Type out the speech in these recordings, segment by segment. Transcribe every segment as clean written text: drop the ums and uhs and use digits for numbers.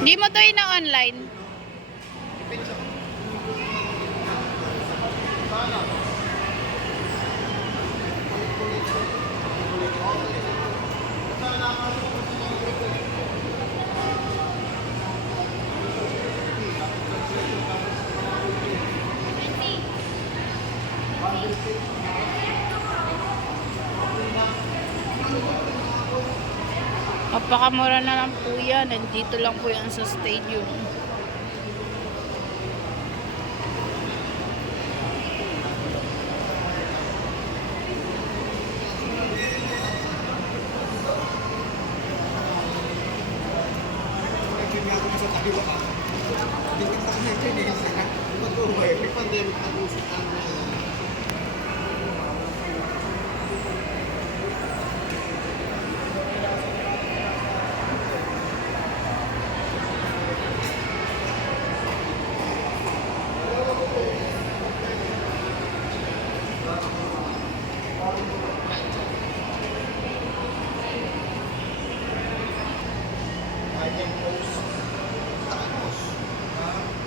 Hindi mo to ina-online. Napakamura na lang po yan. Nandito lang po yan sa stadium.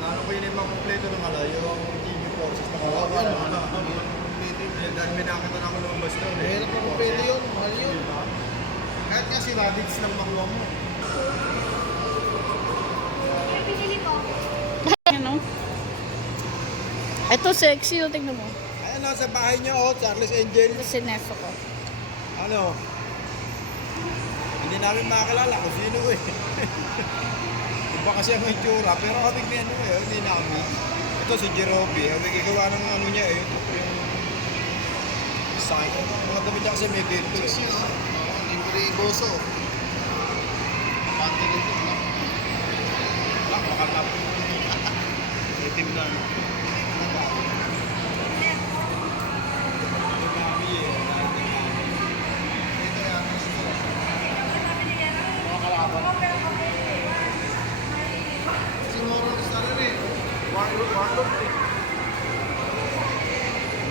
Ano ko yun yung mga kompleto ng yung TV process na kawawala. Dahil may nakita na ako lumabas doon. Meron pa kompleto yun, mahal yun. Kahit nga si Raditz lang makuha mo. Ano? Ito sexy, oh, tingnan mo. Ayan, nasa bahay niya, oh, Charles Angel. Ito sineso ko. Ano? Hindi namin makakilala kung sino eh. Iba kasi ang itsura, pero habig na ano eh, hindi namin. Ito si Jerobi, habig igawa ng ano niya eh, ito yung sign. Mga damit niya kasi may dito eh. Libre boso. Pante nito na. Makalap. Itim na. Si Moro Restaurant eh. Warlock